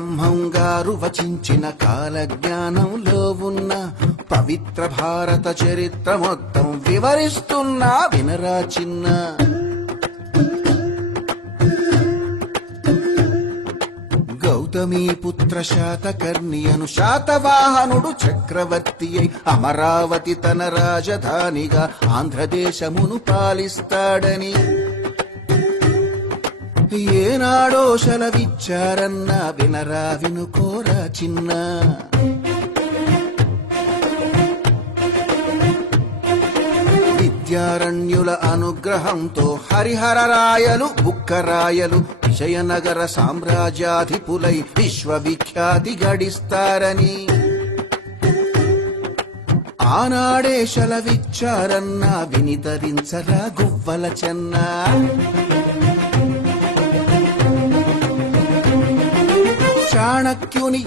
బ్రహ్మం గారు వచించిన కాలజ్ఞానంలో ఉన్న పవిత్ర భారత చరిత్ర మొత్తం వివరిస్తున్నా వినరా చిన్న. గౌతమీపుత్ర శాతకర్ణి అను శాతవాహనుడు చక్రవర్తి అయి అమరావతి తన రాజధానిగా ఆంధ్రదేశమును పాలిస్తాడని ఏనాడో సెలవిచ్చారన్నా వినరా వినుకోరా చిన్న. విద్యారణ్యుల అనుగ్రహంతో హరిహరరాయలు బుక్కరాయలు విజయనగర సామ్రాజ్యాధిపులై విశ్వవిఖ్యాతి గడిస్తారని ఆనాడే సెలవిచ్చారన్నా వినితరించరా గువ్వల చెన్న. చాణక్యుని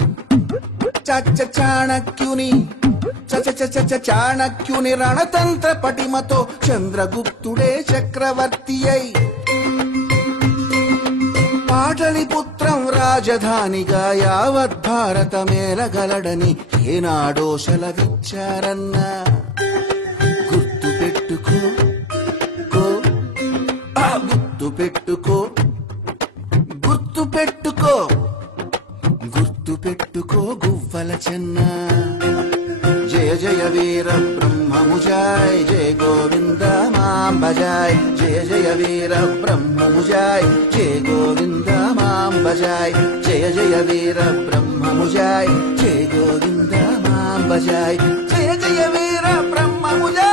చాణక్యుని రణతంత్ర పటిమతో చంద్రగుప్తుడే చక్రవర్తి అయి పాటలిపుత్రం రాజధానిగా యావత్ భారతమేలగలడని ఏనాడో సెలవిచ్చారన్నా గుర్తు పెట్టుకో గుర్తు పెట్టుకో గుర్తు పెట్టుకో గుర్తు పెట్టుకో గువ్వల చెన్న. జయ జయ వీర బ్రహ్మముజాయ్ జయ గోవింద మాం భజాయ్. జయ జయ వీర బ్రహ్మముజాయ్ జయ గోవింద మాం భజాయ్. జయ జయ వీర బ్రహ్మముజాయ్ జయ గోవింద మాం భజాయ్. జయ జయ వీర బ్రహ్మముజాయ్.